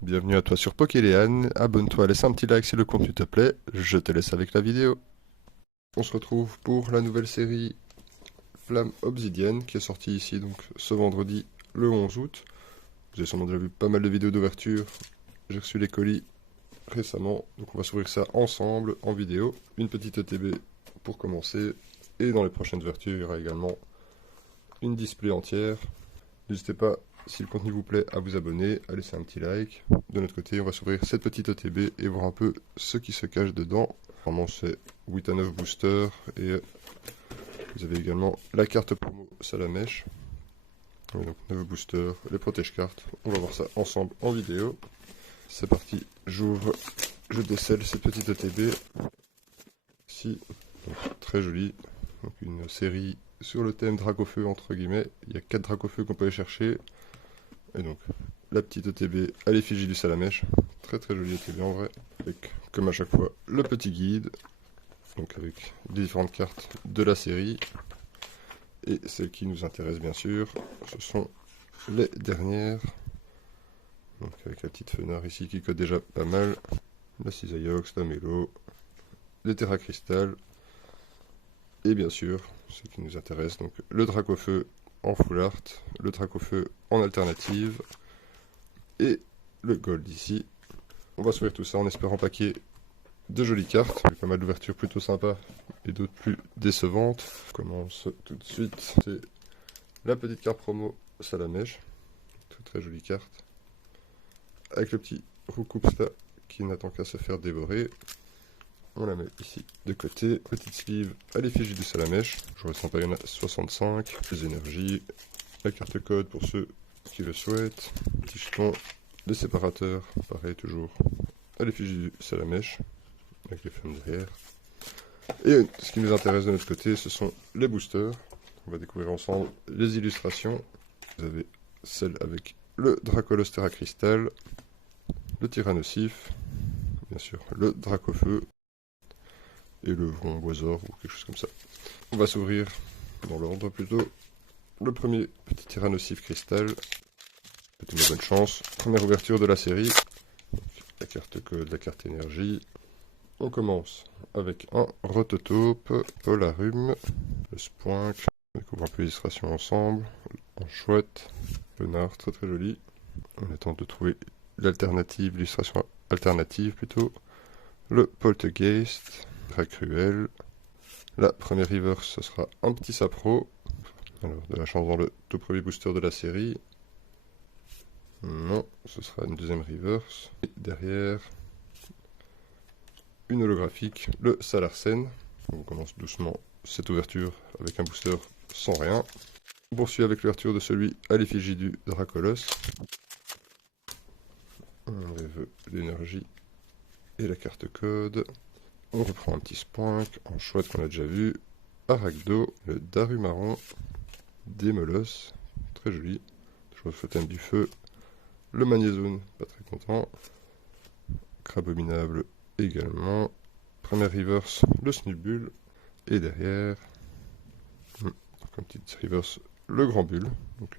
Bienvenue à toi sur Pokéléane, abonne-toi, laisse un petit like si le contenu te plaît, je te laisse avec la vidéo. On se retrouve pour la nouvelle série Flamme Obsidienne qui est sortie ici donc ce vendredi le 11 août. Vous avez sûrement déjà vu pas mal de vidéos d'ouverture, j'ai reçu les colis récemment, donc on va s'ouvrir ça ensemble en vidéo. Une petite ETB pour commencer, et dans les prochaines ouvertures il y aura également une display entière. N'hésitez pas, si le contenu vous plaît, à vous abonner, à laisser un petit like. De notre côté, on va s'ouvrir cette petite ETB et voir un peu ce qui se cache dedans. Vraiment, c'est 8 à 9 boosters et vous avez également la carte promo Salamèche. Oui, donc 9 boosters, les protège cartes. On va voir ça ensemble en vidéo. C'est parti, j'ouvre, je décèle cette petite ETB. Ici, donc, très jolie. Donc une série sur le thème Dracofeu entre guillemets. Il y a 4 Dracofeu qu'on peut aller chercher. Et donc, la petite ETB à l'effigie du Salamèche. Très très jolie ETB en vrai. Avec, comme à chaque fois, le petit guide. Donc avec les différentes cartes de la série. Et celles qui nous intéressent bien sûr, ce sont les dernières. Donc avec la petite fenard ici qui code déjà pas mal. La Cisaiox, la Mélo, les Terra Crystal. Et bien sûr, ce qui nous intéresse, donc le Dracofeu en full art, le Dracofeu en alternative. Et le gold ici. On va s'ouvrir tout ça en espérant paquer de jolies cartes. Il y a pas mal d'ouvertures plutôt sympas et d'autres plus décevantes. On commence tout de suite. C'est la petite carte promo Salamèche. Très très jolie carte. Avec le petit Roucoups là qui n'attend qu'à se faire dévorer. On la met ici de côté. Petite sleeve à l'effigie du Salamèche. Je ressens pas, il y en a 65. Les énergies. La carte code pour ceux qui le souhaitent. Petit jeton. Les séparateurs. Pareil toujours à l'effigie du Salamèche. Avec les flammes derrière. Et ce qui nous intéresse de notre côté, ce sont les boosters. On va découvrir ensemble les illustrations. Vous avez celle avec le Dracolos Terra Crystal, le Tyrannosif, bien sûr le Dracofeu et le Vromboisor ou quelque chose comme ça. On va s'ouvrir dans l'ordre plutôt. Le premier petit Tyrannosif Cristal. Souhaitez une bonne chance. Première ouverture de la série. Donc, la carte code, la carte énergie. On commence avec un Rototope, Polarum, le Spoink. On découvre un peu l'illustration ensemble. En chouette, Renard, très très joli. On attend de trouver l'alternative, l'illustration alternative plutôt. Le Poltergeist, très cruel. La première reverse, ce sera un petit Sapro. Alors, de la chance dans le tout premier booster de la série. Non, ce sera une deuxième reverse. Et derrière, une holographique, le Salarsen. On commence doucement cette ouverture avec un booster sans rien. On poursuit avec l'ouverture de celui à l'effigie du Dracolos. On enlève l'énergie et la carte code. On reprend un petit Spoink en chouette qu'on a déjà vu. Arachdo, le Darumaron, Démolos, très joli. Toujours le thème du feu. Le Magnézone, pas très content. Crabominable également. Première reverse, le Snubbull. Et derrière, comme petite reverse, le Grand Bull. Donc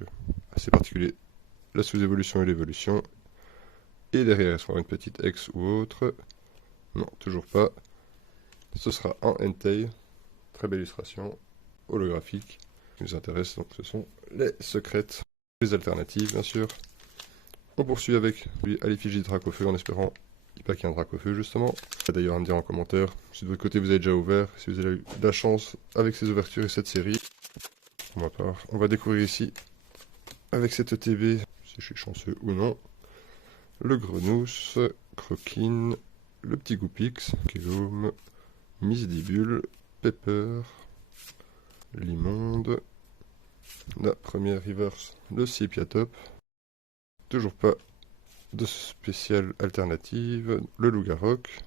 assez particulier, la sous-évolution et l'évolution. Et derrière, est-ce qu'on aura une petite X ou autre? Non, toujours pas. Ce sera un Entei. Très belle illustration, holographique. Ce qui nous intéresse, donc, ce sont les secrètes, les alternatives, bien sûr. On poursuit avec lui à l'effigie de Dracofeu en espérant pas qu'il y ait un Dracofeu justement. D'ailleurs à me dire en commentaire si de votre côté vous avez déjà ouvert, si vous avez eu de la chance avec ces ouvertures et cette série. Pour ma part, on va découvrir ici avec cette ETB, si je suis chanceux ou non, le Grenousse, Croquine, le petit Goupix, Kelome, Misdibule, Pepper, l'immonde, la première reverse, le Sepiatop, toujours pas de spéciale alternative, le Lougarok,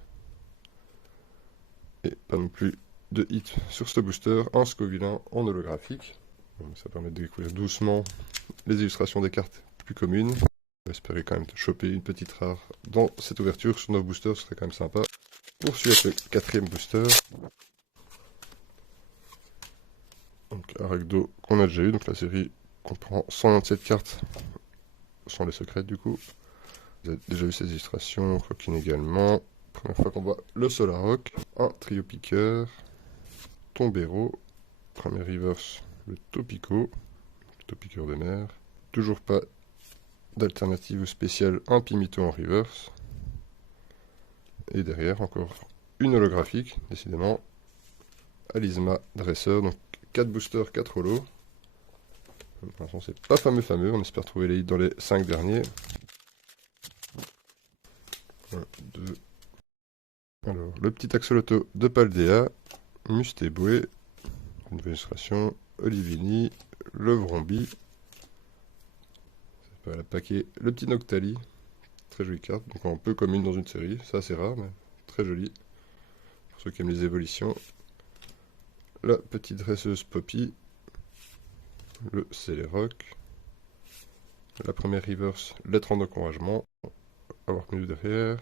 et pas non plus de hit sur ce booster, un Scovillain en holographique. Donc ça permet de découvrir doucement les illustrations des cartes plus communes. On va espérer quand même de choper une petite rare dans cette ouverture sur nos boosters, ce serait quand même sympa. Poursuit avec le quatrième booster. Donc Arachdo qu'on a déjà eu, donc la série comprend 197 cartes, sans les secrètes du coup. Vous avez déjà vu ces illustrations, Rockin également. Première fois qu'on voit le Solar Rock, un trio piqueur, Tombero, premier reverse, le Topico de mer. Toujours pas d'alternative ou spéciale, un Pimito en reverse. Et derrière, encore une holographique, décidément. Alizma Dresseur, donc 4 boosters, 4 holos. Pour l'instant, c'est pas fameux, on espère trouver les hits dans les 5 derniers. 1, 2. Alors, le petit axolotl de Paldea, Mustéboué, une nouvelle illustration, Olivini, le Vrombi, c'est pas la paquet, le petit Noctali, très jolie carte, donc un peu commune dans une série, c'est assez rare, mais très joli, pour ceux qui aiment les évolutions. La petite dresseuse Poppy, le Celeroc, la première reverse, lettre d'encouragement, avoir mieux derrière,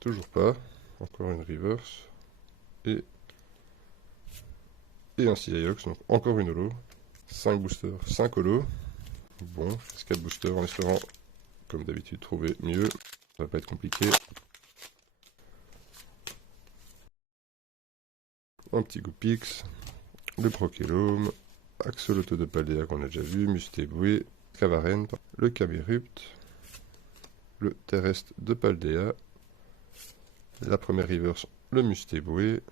toujours pas, encore une reverse, et un Ciox, donc encore une holo, 5 boosters, 5 holos, bon, 4 boosters en espérant, comme d'habitude, trouver mieux, ça va pas être compliqué. Un petit Goupix, le Prokelome, Axolotl de Paldea qu'on a déjà vu, Mustéboué, Cavaren, le Camerupt, le Terrestre de Paldea, la première reverse, le Mustéboué,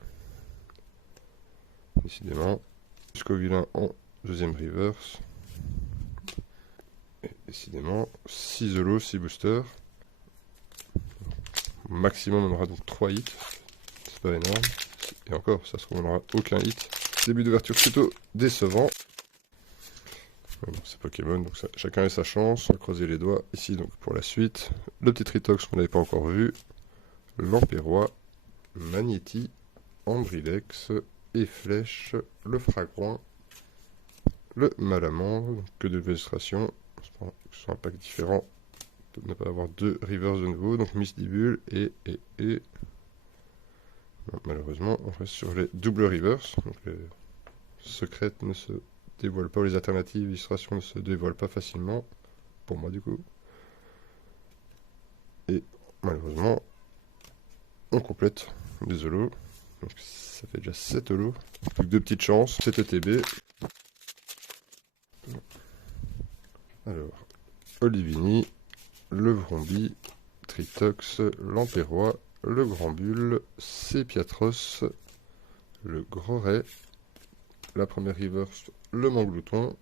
décidément, jusqu'au vilain en deuxième reverse, et décidément, 6 holos, 6 boosters, maximum on aura donc 3 hits, c'est pas énorme, et encore, ça se trouve on n'aura aucun hit. Début d'ouverture plutôt décevant. Bon, c'est Pokémon, donc chacun a sa chance. On va croiser les doigts ici donc pour la suite. Le petit Tritox qu'on n'avait pas encore vu. Lampérois, Magnéti, Ambrilex, et Flèche, le Fragouin, le Malamande, donc que de illustrations. Ce sont un pack différent pour ne pas avoir 2 rivers de nouveau. Donc Misdibule et. Non, malheureusement, on reste sur les doubles reverse. Donc les secrètes ne se dévoilent pas, les alternatives illustrations ne se dévoilent pas facilement. Pour moi, du coup. Et malheureusement, on complète des holos. Donc ça fait déjà 7 holos. Plus que 2 petites chances. 7 ETB. Alors, Olivini, le Vrombi, Tritox, Lampérois, le Grand Bulle, Sépiatros, le Groret, la première reverse, le Manglouton,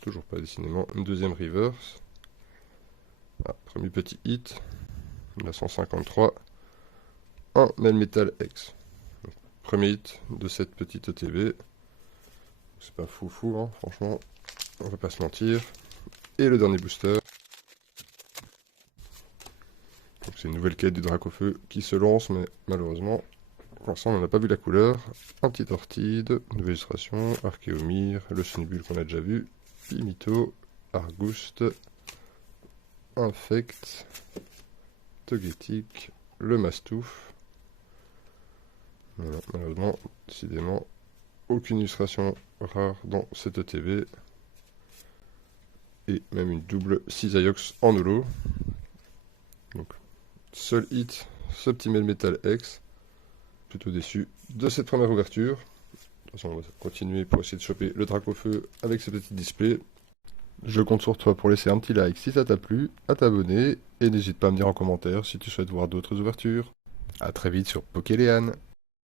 toujours pas décidément, une deuxième reverse, premier petit hit, la 153, un Melmetal X. Donc, premier hit de cette petite ETB, c'est pas fou, hein, franchement, on va pas se mentir, et le dernier booster. C'est une nouvelle quête du Dracofeu qui se lance, mais malheureusement, pour l'instant, on n'a pas vu la couleur. Un petit Ortide, nouvelle illustration, Archéomir, le Sunibule qu'on a déjà vu, Pimito, Argouste, Infect, Togetic, le Mastouf. Voilà, malheureusement, décidément, aucune illustration rare dans cette ETB. Et même une double Cisaiox en holo. Donc, seul hit, ce petit Melmetal X. Plutôt déçu de cette première ouverture. De toute façon, on va continuer pour essayer de choper le Dracofeu avec ce petit display. Je compte sur toi pour laisser un petit like si ça t'a plu, à t'abonner, et n'hésite pas à me dire en commentaire si tu souhaites voir d'autres ouvertures. A très vite sur Pokéléane.